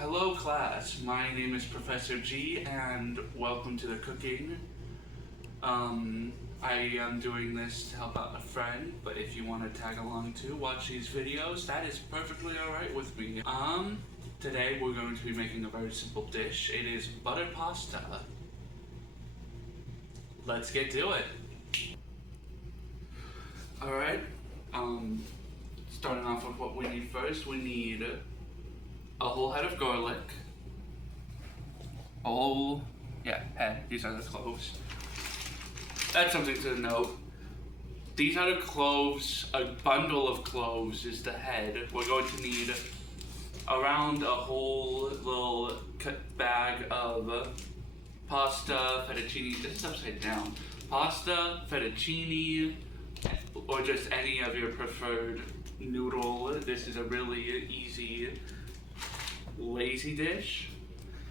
Hello class, my name is Professor G and welcome to the cooking. I am doing this to help out a friend, but if you want to tag along too, watch these videos, that is perfectly alright with me. Today we're going to be making a very simple dish. It is butter pasta. Let's get to it. Alright, starting off with what we need first, we need a whole head of garlic. Head. These are the cloves. That's something to note. These are the cloves. A bundle of cloves is the head. We're going to need around a whole little bag of pasta, fettuccine. This is upside down. Pasta, fettuccine, or just any of your preferred noodle. This is a really easy, lazy dish.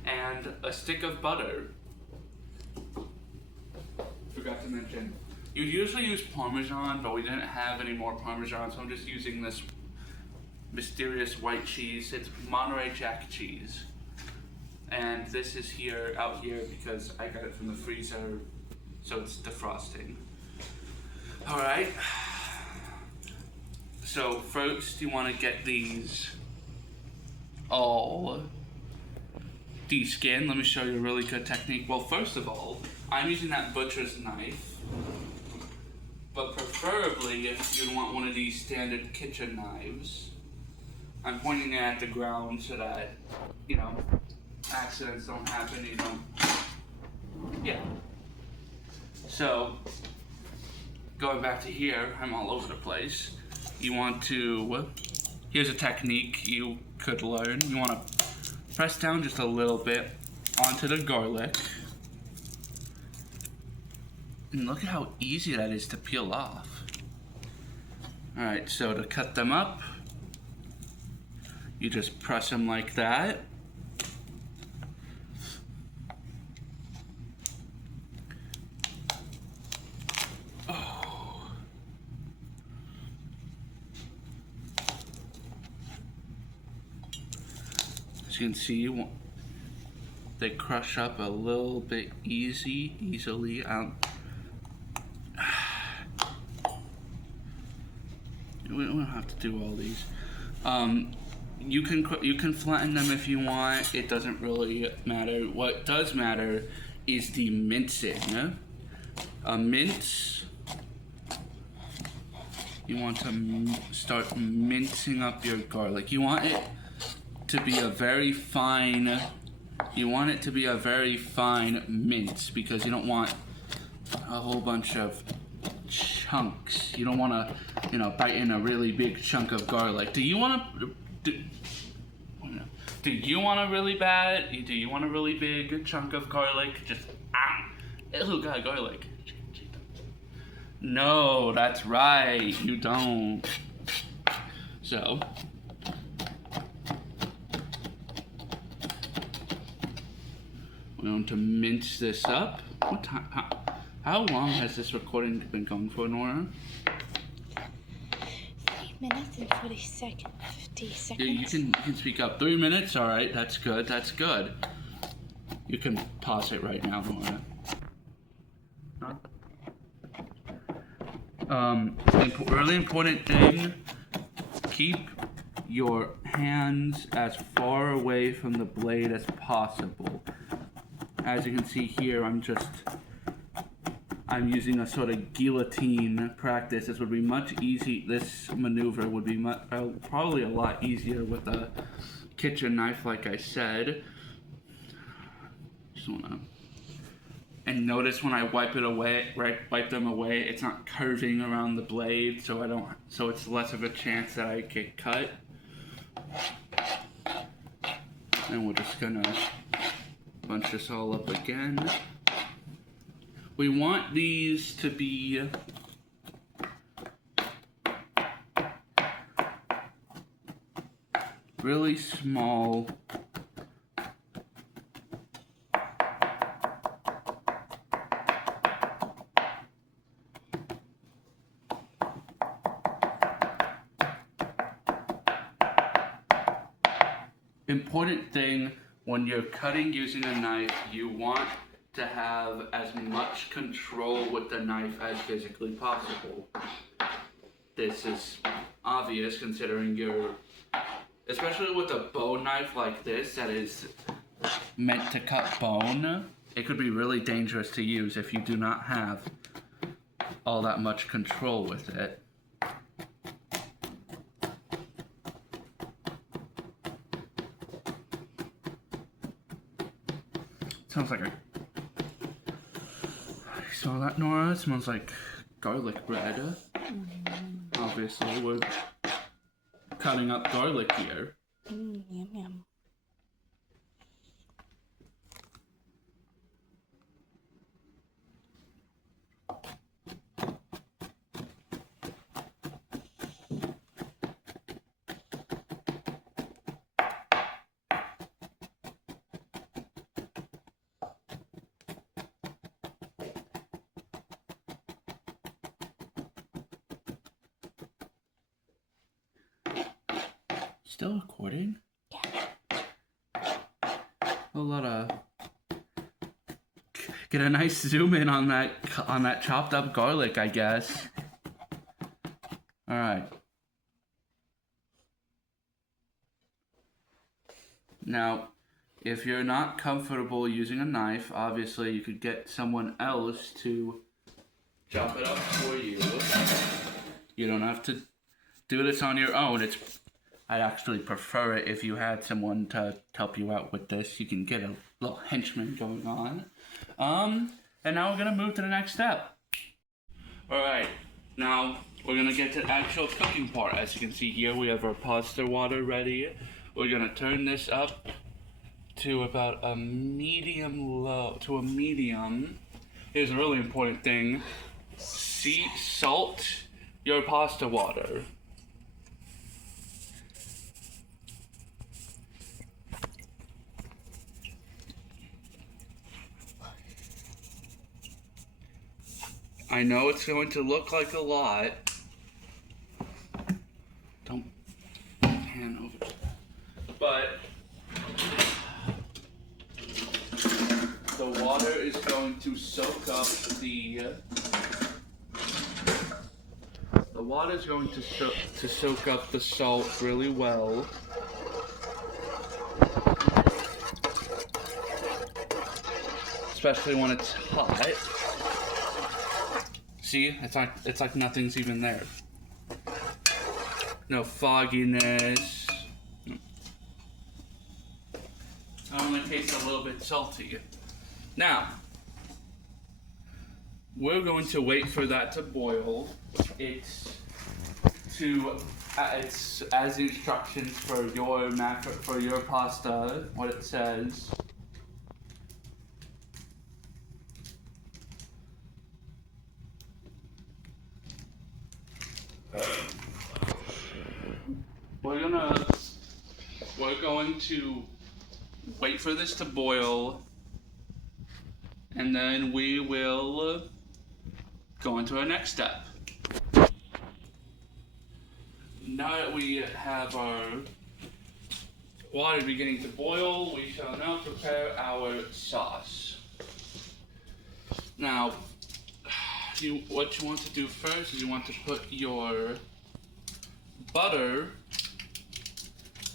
And a stick of butter. Forgot to mention, you usually use Parmesan, but we didn't have any more Parmesan, so I'm just using this mysterious white cheese. It's Monterey Jack cheese. And this is out here because I got it from the freezer, so it's defrosting. Alright. So first you want to get these all de-skinned. Let me show you a really good technique. Well, first of all, I'm using that butcher's knife, but preferably you'd want one of these standard kitchen knives. I'm pointing it at the ground so that, accidents don't happen, Yeah. So, going back to here, I'm all over the place. You want to, here's a technique you could learn. You want to press down just a little bit onto the garlic. And look at how easy that is to peel off. Alright, so to cut them up, you just press them like that. As you can see, they crush up a little bit easily. We don't have to do all these. You can flatten them if you want. It doesn't really matter. What does matter is the mincing. A mince. You want to start mincing up your garlic. You want it to be a very fine. You want it to be a very fine mince because you don't want a whole bunch of chunks. You don't want to, bite in a really big chunk of garlic. Do you want a really big chunk of garlic? Just ew, God, garlic. No, that's right. You don't. So we're going to mince this up. What time? How long has this recording been going for, Nora? 3 minutes and 50 seconds. Yeah, you can speak up. 3 minutes? Alright, that's good. That's good. You can pause it right now, Nora. Really important thing, keep your hands as far away from the blade as possible. As you can see here, I'm using a sort of guillotine practice. This would be this maneuver would be probably a lot easier with a kitchen knife, like I said. And notice when I wipe them away, it's not curving around the blade, so it's less of a chance that I get cut. And we're just gonna bunch this all up again. We want these to be really small. important thing when you're cutting using a knife, you want to have as much control with the knife as physically possible. This is obvious considering you're, especially with a bone knife like this that is meant to cut bone, it could be really dangerous to use if you do not have all that much control with it. Smells like you saw that, Nora? It smells like garlic bread. Obviously, we're cutting up garlic here. Yum yum. Still recording? Yeah. A lot of get a nice zoom in on that chopped up garlic, I guess. All right. Now, if you're not comfortable using a knife, obviously you could get someone else to chop it up for you. You don't have to do this on your own. I'd actually prefer it if you had someone to help you out with this. You can get a little henchman going on. And now we're gonna move to the next step. Alright, now we're gonna get to the actual cooking part. As you can see here, we have our pasta water ready. We're gonna turn this up to about a medium. Here's a really important thing. Salt your pasta water. I know it's going to look like a lot. Don't hand over. But the water is going to soak up the water is going to soak up the salt really well. Especially when it's hot. See, it's like nothing's even there. No fogginess. It only tastes a little bit salty. Now, we're going to wait for that to boil. It's as the instructions for your pasta, what it says. We're going to wait for this to boil, and then we will go into our next step. Now that we have our water beginning to boil, we shall now prepare our sauce. Now, what you want to do first is you want to put your butter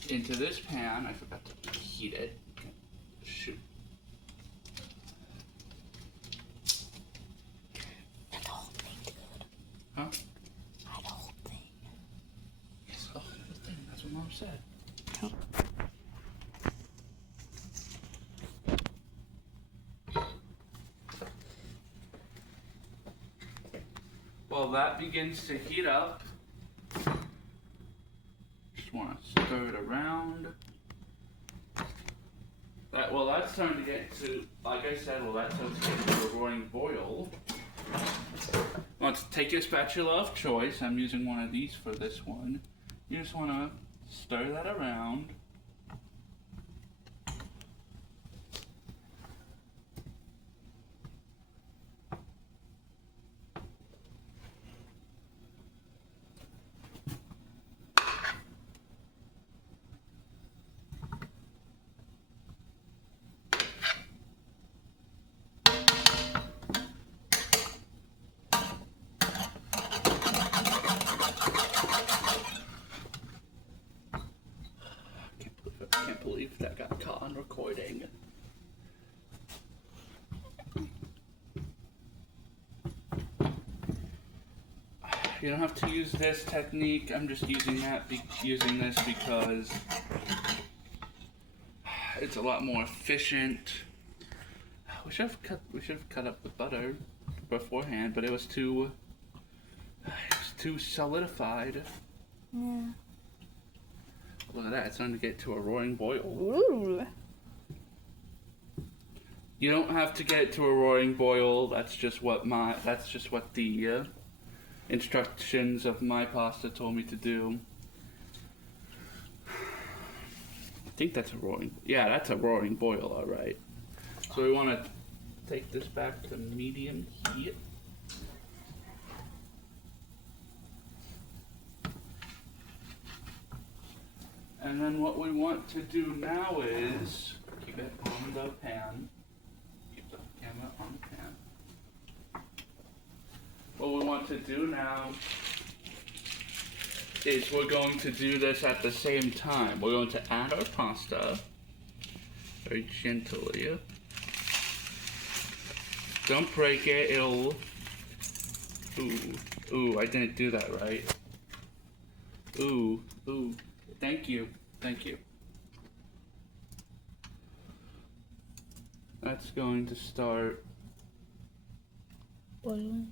into this pan. I forgot to heat it. Shoot. Not the whole thing, dude. Huh? Not the whole thing. Yes, the whole thing. That's what Mom said. Oh. While that begins to heat up, just want to stir it around. That's starting to get to, like I said, that's starting to get to a roaring boil. Want to take your spatula of choice. I'm using one of these for this one. You just want to stir that around. Can't believe that got caught on recording. You don't have to use this technique. I'm just using this because it's a lot more efficient. We should have cut up the butter beforehand, but it was too solidified. Yeah. Look at that, it's starting to get to a roaring boil. Ooh. You don't have to get it to a roaring boil. That's just what the instructions of my pasta told me to do. I think that's a roaring. Yeah, that's a roaring boil, all right. So we want to take this back to medium heat. And then what we want to do now is keep it on the pan. Keep the camera on the pan. What we want to do now is we're going to do this at the same time. We're going to add our pasta very gently. Don't break it, it'll... Ooh, I didn't do that right. Ooh. Thank you. That's going to start... Boiling.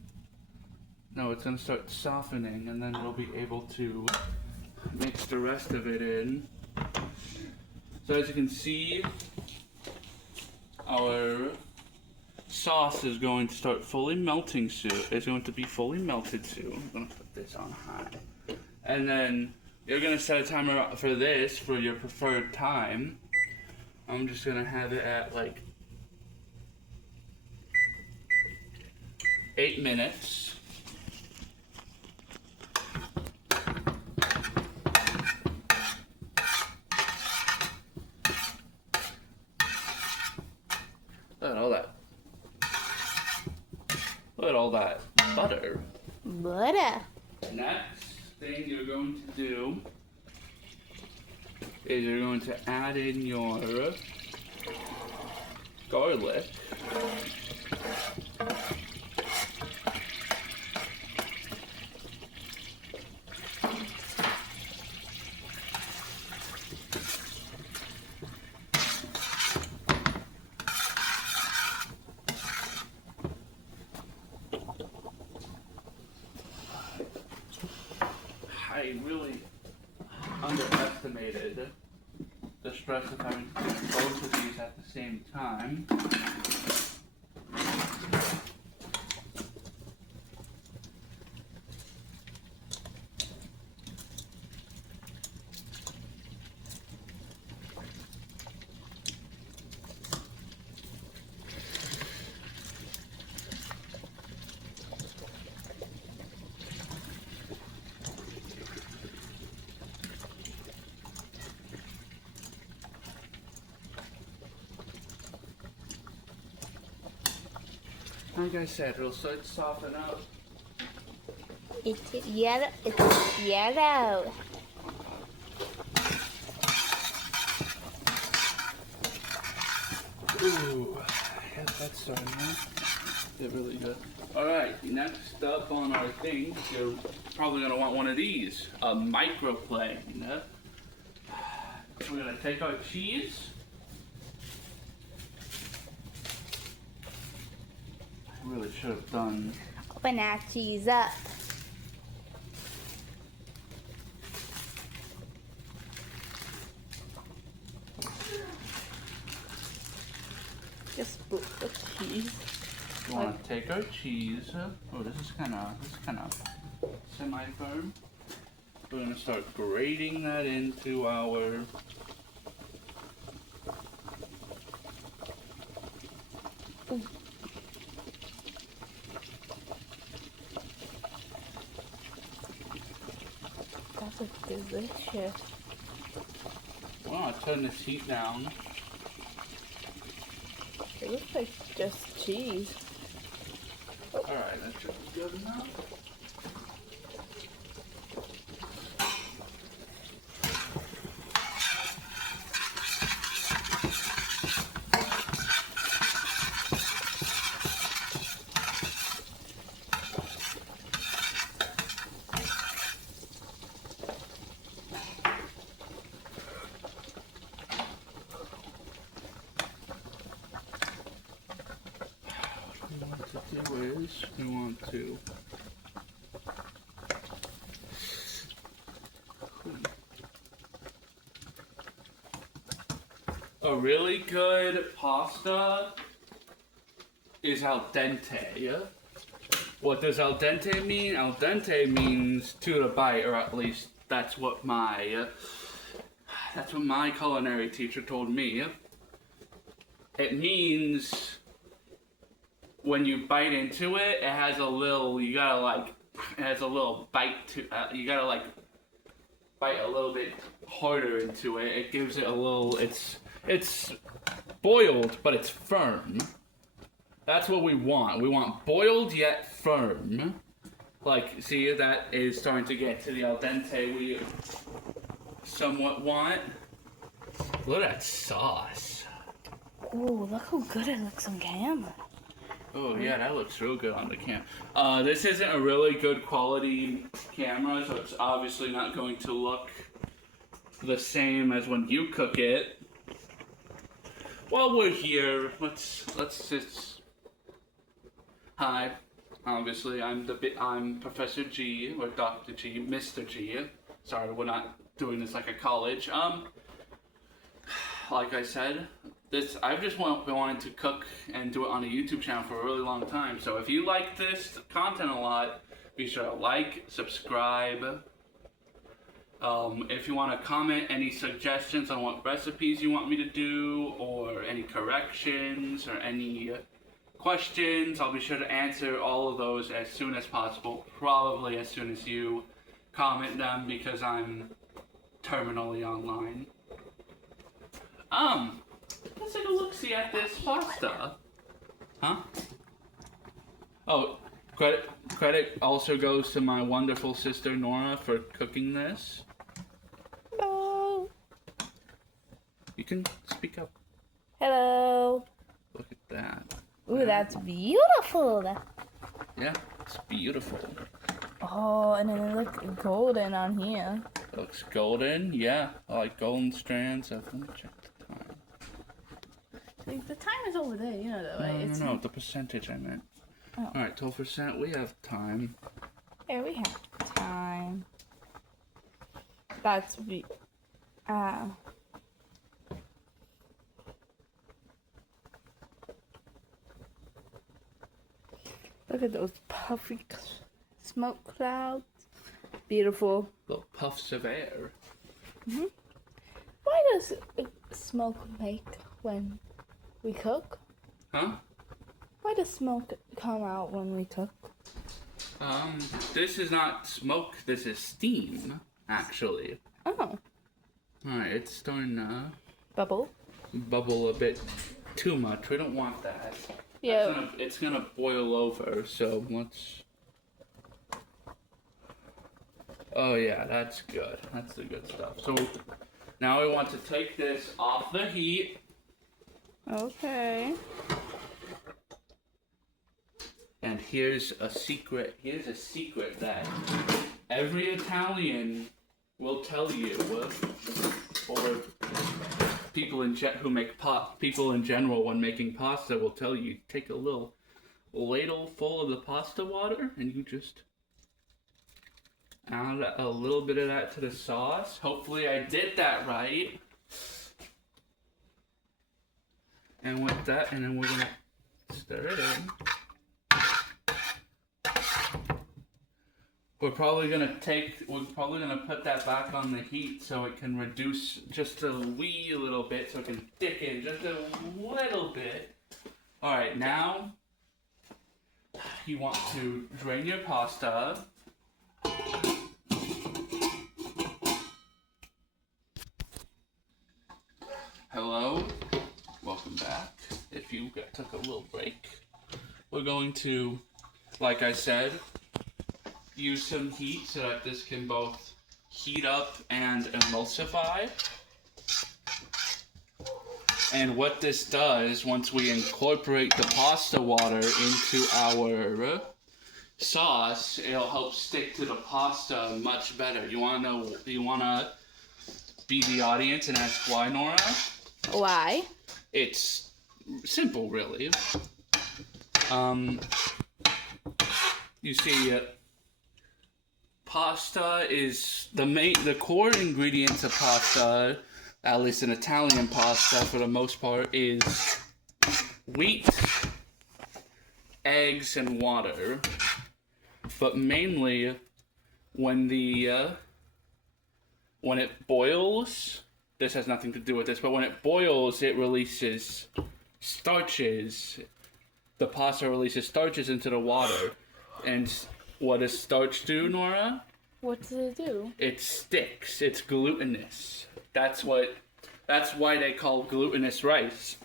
No, it's going to start softening, and then we'll be able to mix the rest of it in. So as you can see, our sauce is going to start fully melting soon. It's going to be fully melted soon. I'm going to put this on high. And then you're going to set a timer for this for your preferred time. I'm just going to have it at like 8 minutes. Look at all that butter. Butter. Next thing you're going to do is you're going to add in your garlic. I really underestimated the stress of having to do both of these at the same time. Like I said, it'll start to soften up. It's yellow. It's yellow. Ooh, yeah, that's starting to get really good. Alright, next up on our thing, you're probably going to want one of these. A microplane. We're going to take our cheese. I really should have done. Open that cheese up. Just put the cheese. You want to take our cheese. Oh, this is kind of semi-firm. We're going to start grating that into our That's delicious. Well, I turn this heat down. It looks like just cheese. Alright, that should be good enough. is we want to a really good pasta is al dente. What does al dente mean? Al dente means to the bite, or at least that's what my culinary teacher told me. It means when you bite into it, it has a little. It has a little bite to. You gotta like bite a little bit harder into it. It gives it a little. It's boiled, but it's firm. That's what we want. We want boiled yet firm. Like, see, that is starting to get to the al dente we somewhat want. Look at that sauce. Ooh, look how good it looks on camera. Oh yeah, that looks real good on the cam. This isn't a really good quality camera, so it's obviously not going to look the same as when you cook it. While we're here, let's just. Hi, obviously I'm Professor G or Dr. G, Mr. G. Sorry, we're not doing this like a college. Like I said, I've just wanted to cook and do it on a YouTube channel for a really long time. So if you like this content a lot, be sure to like, subscribe. If you want to comment any suggestions on what recipes you want me to do, or any corrections, or any questions, I'll be sure to answer all of those as soon as possible. Probably as soon as you comment them, because I'm terminally online. Let's take a look-see at this pasta. Huh? Oh, credit also goes to my wonderful sister Nora for cooking this. Hello. You can speak up. Hello. Look at that. Ooh, that's beautiful. Yeah, it's beautiful. Oh, and it looks golden on here. It looks golden, yeah. I like golden strands. Let me check the time. The time is over there, you know that, right? No, the percentage I meant. Oh. Alright, 12%. We have time. Yeah, we have time. That's look at those puffy smoke clouds. Beautiful. Little puffs of air. Why does smoke make when we cook? Huh? Why does smoke come out when we cook? This is not smoke, this is steam, actually. Oh. Alright, it's starting to Bubble? bubble a bit too much. We don't want that. Yeah. It's gonna boil over, so let's... Oh yeah, that's good. That's the good stuff. So now we want to take this off the heat. Okay. And here's a secret that every Italian will tell you, or people in general when making pasta will tell you, take a little ladle full of the pasta water and you just add a little bit of that to the sauce. Hopefully I did that right. And with that, and then we're gonna stir it in. We're probably gonna put that back on the heat so it can reduce just a wee little bit, so it can thicken just a little bit. Alright, now you want to drain your pasta. Hello, welcome back. If you took a little break, we're going to, like I said, use some heat so that this can both heat up and emulsify. And what this does, once we incorporate the pasta water into our sauce, it'll help stick to the pasta much better. You wanna be the audience and ask why, Nora? Why? It's simple, really. you see, pasta is the core ingredients of pasta, at least in Italian pasta for the most part, is wheat, eggs, and water. But mainly, when it boils, this has nothing to do with this, but when it boils, it releases starches. The pasta releases starches into the water. And what does starch do, Nora? What does it do? It sticks. It's glutinous. That's why they call glutinous rice.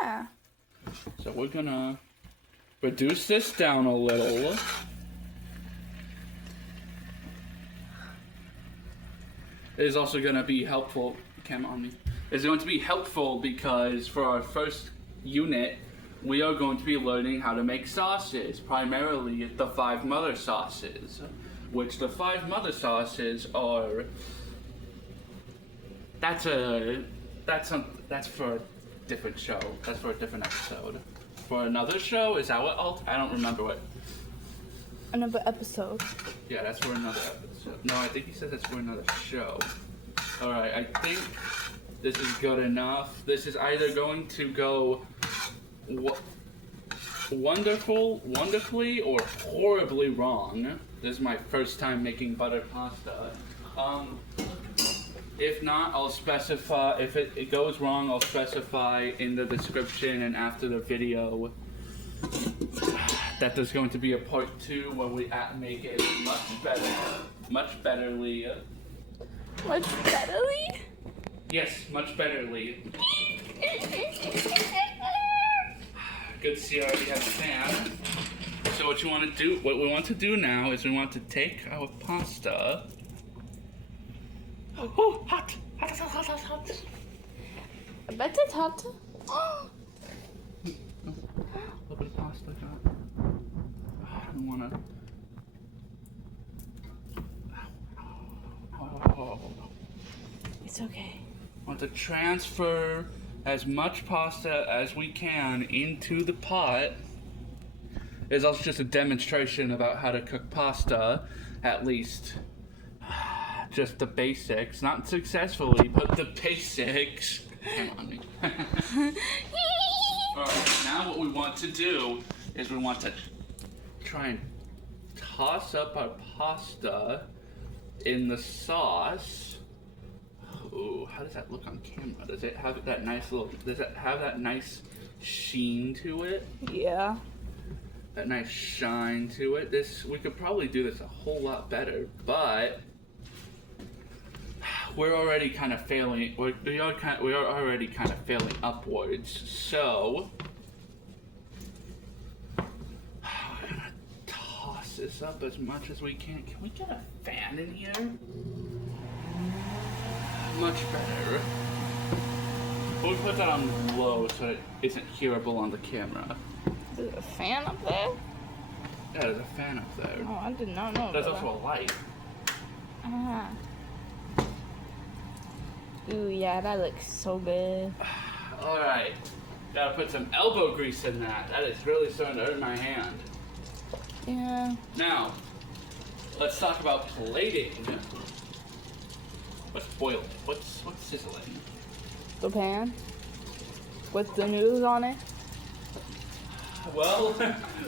Ah. So we're gonna reduce this down a little. It is also gonna be helpful. Camera on me. It's going to be helpful because for our first unit, we are going to be learning how to make sauces, primarily the 5 mother sauces, which the 5 mother sauces are. That's for a different show. That's for a different episode. For another show, is that what? I don't remember what. Another episode. Yeah, that's for another episode. No, I think he said that's for another show. All right, I think this is good enough. This is either going to go wonderfully or horribly wrong. This is my first time making buttered pasta. If not, I'll specify. If it goes wrong, I'll specify in the description and after the video that there's going to be a part 2 where we make it much betterly. Much betterly? Yes, much betterly. Good to see I already have a fan. So what we want to do now is we want to take our pasta. Oh, hot! I bet it's hot. A little bit of pasta, God. I don't want to. It's okay. I want to transfer as much pasta as we can into the pot. It's also just a demonstration about how to cook pasta, at least just the basics. Not successfully, but the basics. Hang on me. Alright, now what we want to do is we want to try and toss up our pasta in the sauce. Ooh, how does that look on camera? Does it have that nice sheen to it? Yeah. That nice shine to it. We could probably do this a whole lot better, but we're already kind of failing. We are already kind of failing upwards. So we're gonna toss this up as much as we can. Can we get a fan in here? Much better. We'll put that on low so it isn't hearable on the camera. There's a fan up there? Yeah, there's a fan up there. Oh, I did not know. There's also a light. Ah. Ooh, yeah, that looks so good. Alright. Gotta put some elbow grease in that. That is really starting to hurt my hand. Yeah. Now, let's talk about plating. What's boiling? What's sizzling? The pan with the noodles on it. Well,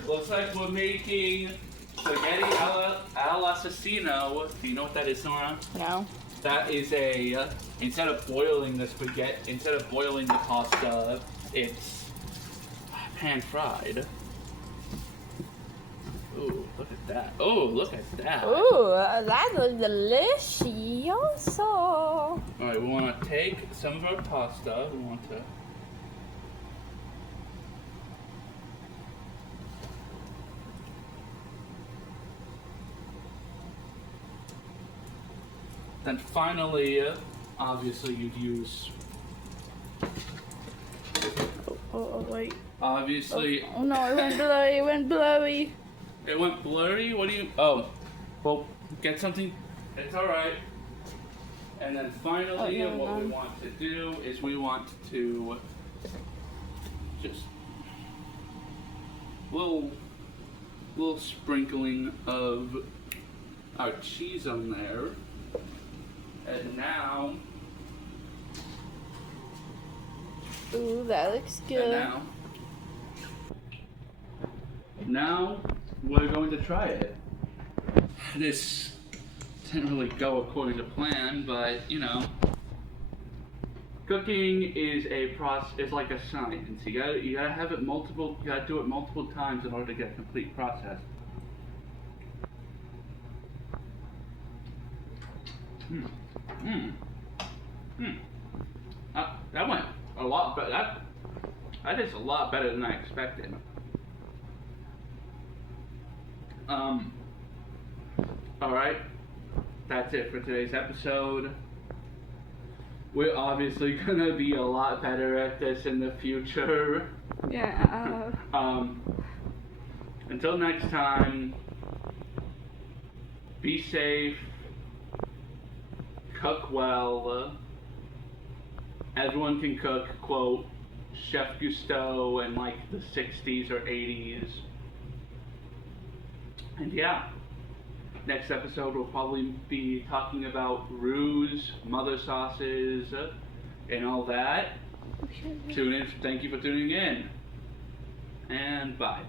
looks like we're making spaghetti all'assassino. Do you know what that is, Nora? No. That is instead of boiling the pasta, it's pan fried. Ooh, look at that. Oh, look at that. Ooh, that looks delicioso. Alright, we want to take some of our pasta. We want to... Then finally, obviously you'd use... Oh, wait. Obviously... Oh, no, it went blurry. It went blurry? What do you... Oh. Well, get something... It's alright. And then finally, what we want to do is we want to just... Little little sprinkling of our cheese on there. And now, Ooh, that looks good. Now we're going to try it. This didn't really go according to plan, but you know, cooking is a process. It's like a science. You gotta have it multiple. You gotta do it multiple times in order to get a complete process. That went a lot better. That is a lot better than I expected. Alright, that's it for today's episode. We're obviously gonna be a lot better at this in the future. Yeah. Until next time, be safe, cook well. Everyone can cook, quote, Chef Gusteau in like the 60s or 80s. And yeah, next episode we'll probably be talking about roux, mother sauces, and all that. Tune in. Thank you for tuning in. And bye.